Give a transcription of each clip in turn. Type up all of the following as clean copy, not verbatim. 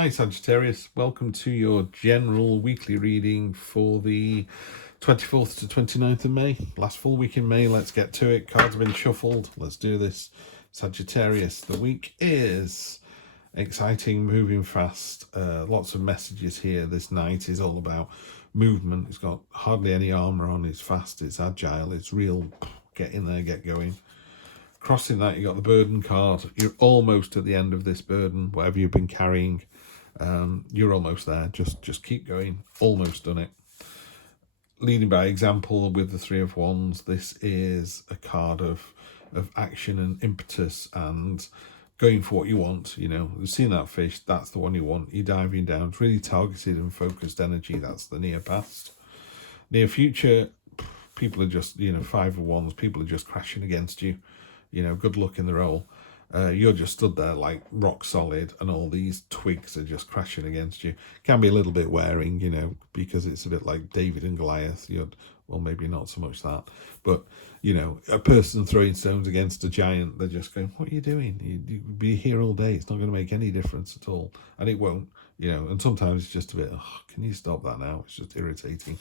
Hi Sagittarius, welcome to your general weekly reading for the 24th to 29th of May. Last full week in May, let's get to it. Cards have been shuffled, let's do this. Sagittarius, the week is exciting, moving fast, lots of messages here. This night is all about movement. It's got hardly any armor on, it's fast, it's agile, it's real, get in there, get going. Crossing that, you got the burden card. You're almost at the end of this burden, whatever you've been carrying. You're almost there. Just keep going. Almost done it. Leading by example with the Three of Wands. This is a card of action and impetus and going for what you want. You know, you've seen that fish. That's the one you want. You're diving down. It's really targeted and focused energy. That's the near past. Near future, people are just, Five of Wands. People are just crashing against you. Good luck in the role. You're just stood there like rock solid and all these twigs are just crashing against you. Can be a little bit wearing, because it's a bit like David and Goliath. Well, maybe not so much that. But, a person throwing stones against a giant, they're just going, what are you doing? You'd be here all day. It's not going to make any difference at all. And it won't, and sometimes it's just a bit, can you stop that now? It's just irritating.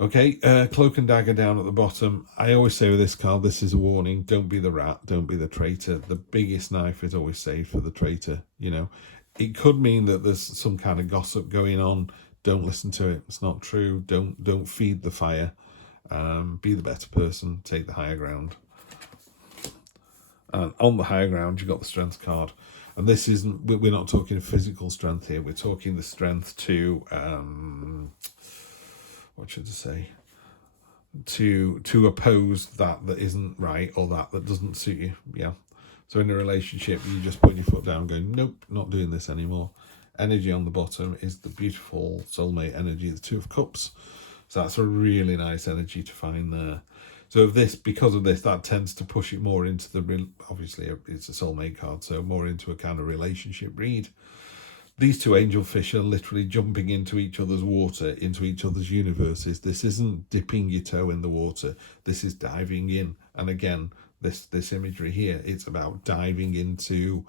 Okay, cloak and dagger down at the bottom. I always say with this card, this is a warning. Don't be the rat. Don't be the traitor. The biggest knife is always saved for the traitor. It could mean that there's some kind of gossip going on. Don't listen to it. It's not true. Don't feed the fire. Be the better person. Take the higher ground. And on the higher ground, you've got the strength card. And this isn't, we're not talking physical strength here. We're talking the strength to... what should I say, to oppose that isn't right or that doesn't suit you. Yeah. So in a relationship, you just put your foot down going, nope, not doing this anymore. Energy on the bottom is the beautiful soulmate energy, the Two of Cups. So that's a really nice energy to find there. So because of this, that tends to push it more into obviously it's a soulmate card, so more into a kind of relationship read. These two angelfish are literally jumping into each other's water, into each other's universes. This isn't dipping your toe in the water. This is diving in. And again, this imagery here, it's about diving into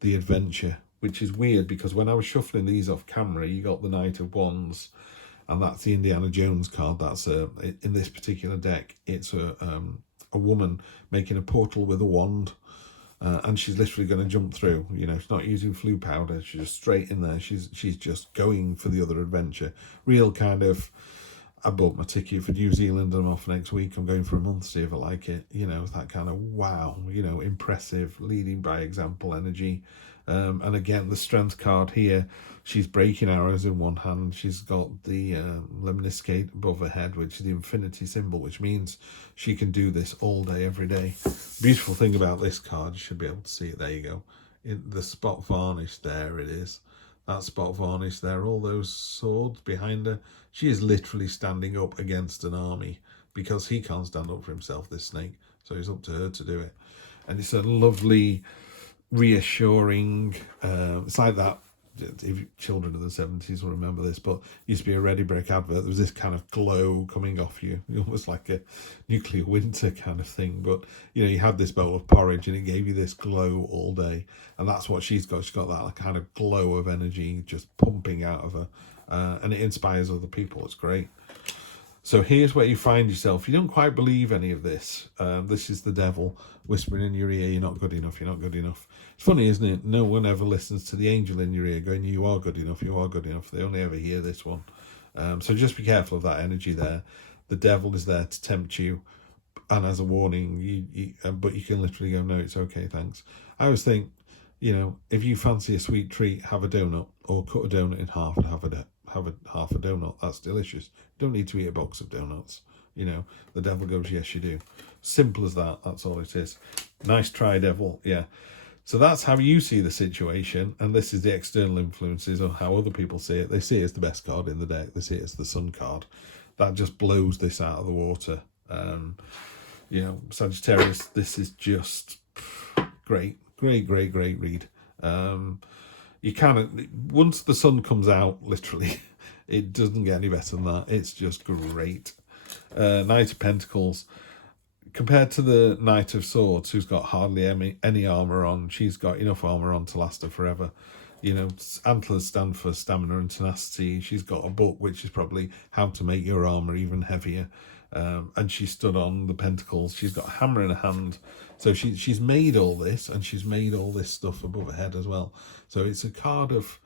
the adventure, which is weird because when I was shuffling these off camera, you got the Knight of Wands, and that's the Indiana Jones card. That's in this particular deck, it's a woman making a portal with a wand. And she's literally going to jump through. She's not using flue powder. She's just straight in there. She's just going for the other adventure. Real kind of, I bought my ticket for New Zealand and I'm off next week. I'm going for a month, see if I like it. That kind of wow, impressive, leading by example energy. And again, the strength card here, she's breaking arrows in one hand. She's got the lemniscate above her head, which is the infinity symbol, which means she can do this all day, every day. Beautiful thing about this card, you should be able to see it. There you go. In the spot varnish, there it is. That spot varnish there, all those swords behind her. She is literally standing up against an army because he can't stand up for himself, this snake. So it's up to her to do it. And it's a lovely, reassuring, it's like that, if children of the 70s will remember this, but it used to be a Ready Break advert. There was this kind of glow coming off you, almost like a nuclear winter kind of thing. But you had this bowl of porridge and it gave you this glow all day, and that's what she's got. She's got that kind of glow of energy just pumping out of her, and it inspires other people. It's great. So here's where you find yourself. You don't quite believe any of this. This is the devil whispering in your ear, you're not good enough, you're not good enough. It's funny, isn't it? No one ever listens to the angel in your ear going, you are good enough, you are good enough. They only ever hear this one. So just be careful of that energy there. The devil is there to tempt you. And as a warning, but you can literally go, no, it's okay, thanks. I always think, if you fancy a sweet treat, have a donut or cut a donut in half and have half a donut. That's delicious. You don't need to eat a box of donuts. The devil goes, yes, you do. Simple as that. That's all it is. Nice try, devil. Yeah. So that's how you see the situation. And this is the external influences of how other people see it. They see it as the best card in the deck. They see it as the sun card. That just blows this out of the water. Sagittarius, this is just great read. You once the sun comes out, literally, it doesn't get any better than that. It's just great. Knight of Pentacles, compared to the Knight of Swords, who's got hardly any armor on, she's got enough armor on to last her forever. You know, antlers stand for stamina and tenacity. She's got a book which is probably how to make your armor even heavier. And she stood on the pentacles. She's got a hammer in her hand. So she's made all this, and she's made all this stuff above her head as well. So it's a card of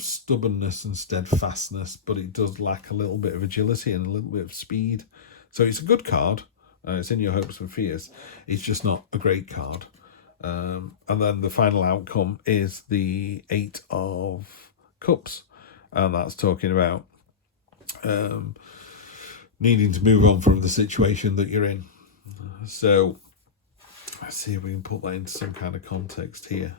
stubbornness and steadfastness, but it does lack a little bit of agility and a little bit of speed. So it's a good card. It's in your hopes and fears. It's just not a great card. And then the final outcome is the 8 of Cups, and that's talking about needing to move on from the situation that you're in. So let's see if we can put that into some kind of context here.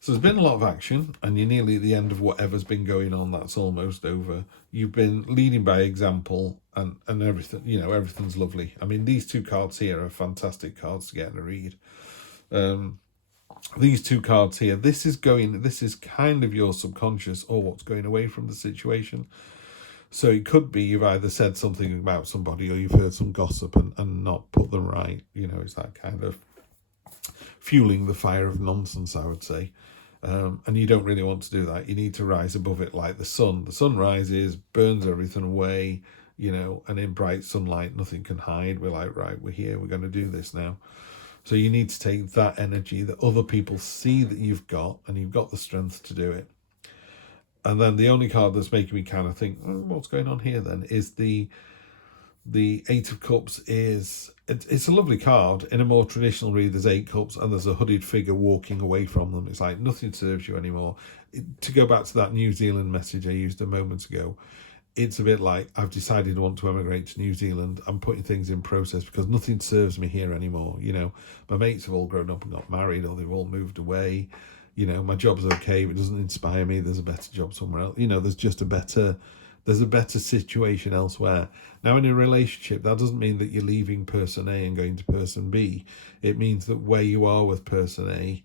So there's been a lot of action, and you're nearly at the end of whatever's been going on. That's almost over. You've been leading by example, and everything, you know, everything's lovely. I mean, these 2 cards here are fantastic cards to get in a read. These 2 cards here, this is kind of your subconscious, or what's going away from the situation. So it could be you've either said something about somebody, or you've heard some gossip and not put them right. You know, it's that kind of fueling the fire of nonsense, I would say. And you don't really want to do that. You need to rise above it like the sun. The sun rises, burns everything away, you know, and in bright sunlight, nothing can hide. We're like, right, we're here, we're going to do this now. So you need to take that energy that other people see that you've got, and you've got the strength to do it. And then the only card that's making me kind of think, what's going on here then, is the 8 of Cups. It's a lovely card. In a more traditional read, there's 8 cups and there's a hooded figure walking away from them. It's like nothing serves you anymore. To go back to that New Zealand message I used a moment ago, it's a bit like, I've decided I want to emigrate to New Zealand. I'm putting things in process because nothing serves me here anymore. You know, my mates have all grown up and got married, or they've all moved away. You know, my job's okay, but it doesn't inspire me. There's a better job somewhere else. You know, there's a better situation elsewhere. Now, in a relationship, that doesn't mean that you're leaving person A and going to person B. It means that where you are with person A,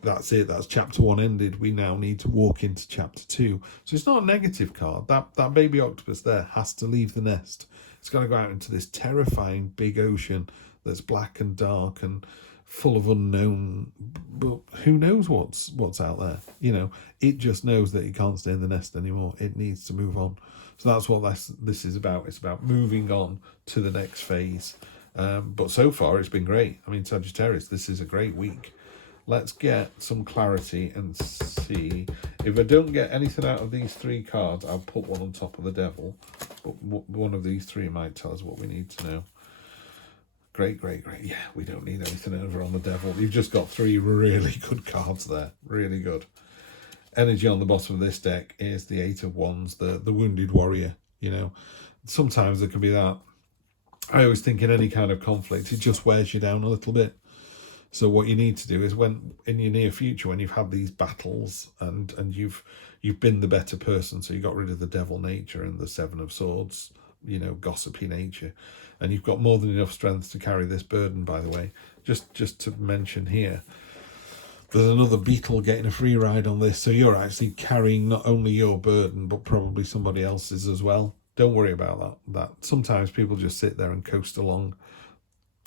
that's it. That's chapter 1 ended. We now need to walk into chapter 2. So it's not a negative card. That baby octopus there has to leave the nest. It's got to go out into this terrifying big ocean that's black and dark and full of unknown, but who knows what's out there. You know, it just knows that it can't stay in the nest anymore. It needs to move on. So that's what this is about. It's about moving on to the next phase. But so far it's been great. I mean, Sagittarius, this is a great week. Let's get some clarity and see. If I don't get anything out of these 3 cards, I'll put one on top of the devil, but one of these 3 might tell us what we need to know. Great. Yeah, we don't need anything over on the devil. You've just got 3 really good cards there. Really good. Energy on the bottom of this deck is the 8 of Wands, the wounded warrior. You know, sometimes there can be that. I always think in any kind of conflict, it just wears you down a little bit. So what you need to do is, when in your near future, when you've had these battles and you've been the better person, so you got rid of the devil nature and the 7 of Swords, you know, gossipy nature, and you've got more than enough strength to carry this burden. By the way, just to mention here, there's another beetle getting a free ride on this, so you're actually carrying not only your burden but probably somebody else's as well. Don't worry about that. Sometimes people just sit there and coast along.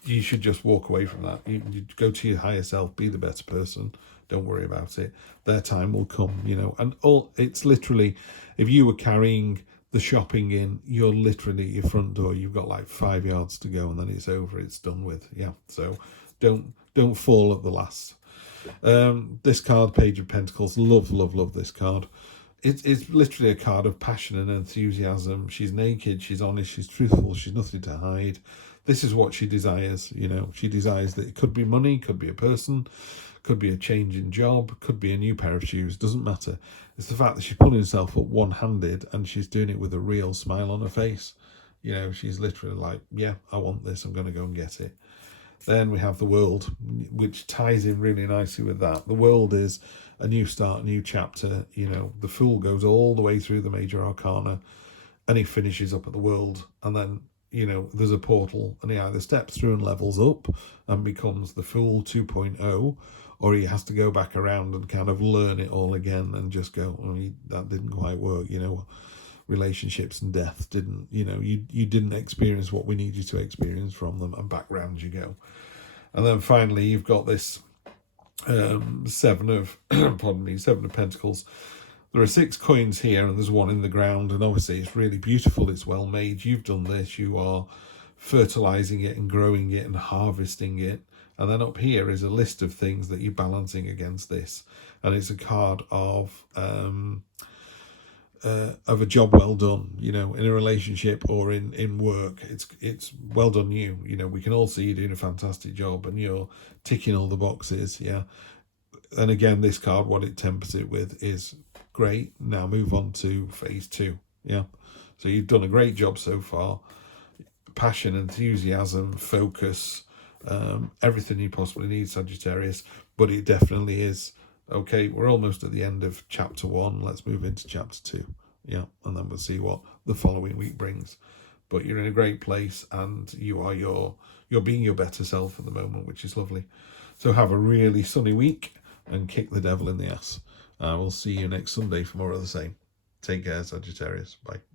You should just walk away from that. You go to your higher self, be the better person. Don't worry about it. Their time will come, you know. And it's literally, if you were carrying the shopping in, you're literally at your front door. You've got like 5 yards to go, and then it's over. It's done with. Yeah. So don't fall at the last. This card, Page of Pentacles. Love this card. It's literally a card of passion and enthusiasm. She's naked. She's honest. She's truthful. She's nothing to hide. This is what she desires. You know, she desires that it could be money, could be a person, could be a change in job, could be a new pair of shoes. Doesn't matter. It's the fact that she's putting herself up one-handed, and she's doing it with a real smile on her face. You know, she's literally like, yeah, I want this. I'm going to go and get it. Then we have the World, which ties in really nicely with that. The World is a new start, a new chapter. You know, the Fool goes all the way through the major arcana, and he finishes up at the World, and then, you know, there's a portal, and he either steps through and levels up and becomes the Fool 2.0, or he has to go back around and kind of learn it all again and just go, that didn't quite work, you know. Relationships and death didn't, you know, you didn't experience what we need you to experience from them, and back round you go. And then finally, you've got this Seven of pardon me, 7 of Pentacles. There are 6 coins here, and there's 1 in the ground, and obviously it's really beautiful. It's well made. You've done this. You are fertilizing it and growing it and harvesting it. And then up here is a list of things that you're balancing against this, and it's a card of a job well done, you know, in a relationship or in work. It's well done you. You know, we can all see you doing a fantastic job and you're ticking all the boxes, yeah. And again, this card, what it tempers it with is great. Now move on to phase 2, yeah. So you've done a great job so far. Passion, enthusiasm, focus, everything you possibly need, Sagittarius. But it definitely is, okay, we're almost at the end of chapter 1. Let's move into chapter 2. Yeah, and then we'll see what the following week brings. But you're in a great place, and you're being your better self at the moment, which is lovely. So have a really sunny week and kick the devil in the ass. We'll see you next Sunday for more of the same. Take care, Sagittarius. Bye.